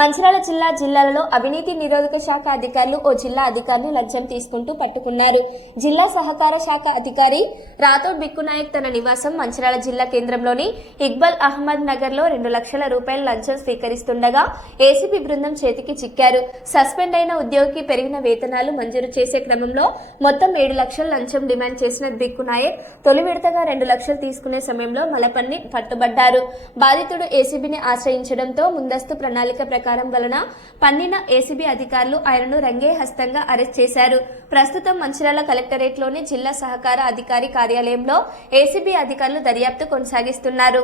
మంచిర్యాల జిల్లాలో అవినీతి నిరోధక శాఖ అధికారులు ఓ జిల్లా అధికారిని లంచం తీసుకుంటూ పట్టుకున్నారు. జిల్లా సహకార శాఖ అధికారి రాథోడ్ బిక్కునాయక్ తన నివాసం మంచిర్యాల జిల్లా కేంద్రంలోని ఇక్బాల్ అహ్మద్ నగర్ లో 2 లక్షల రూపాయల లంచం స్వీకరిస్తుండగా ఏసీబీ బృందం చేతికి చిక్కారు. సస్పెండ్ అయిన ఉద్యోగికి పెరిగిన వేతనాలు మంజూరు చేసే క్రమంలో మొత్తం 7 లక్షల లంచం డిమాండ్ చేసిన బిక్కునాయక్ తొలి విడతగా 2 లక్షలు తీసుకునే సమయంలో మలపన్ని పట్టుబడ్డారు. బాధితుడు ఏసీబీని ఆశ్రయించడంతో ముందస్తు ప్రణాళిక ప్రకారం వలన పన్నిన ఏసీబీ అధికారులు ఆయనను రంగే హస్తంగా అరెస్ట్ చేశారు. ప్రస్తుతం మంచిర్యాల కలెక్టరేట్లోని జిల్లా సహకార అధికారి కార్యాలయంలో ఏసీబీ అధికారులు దర్యాప్తు కొనసాగిస్తున్నారు.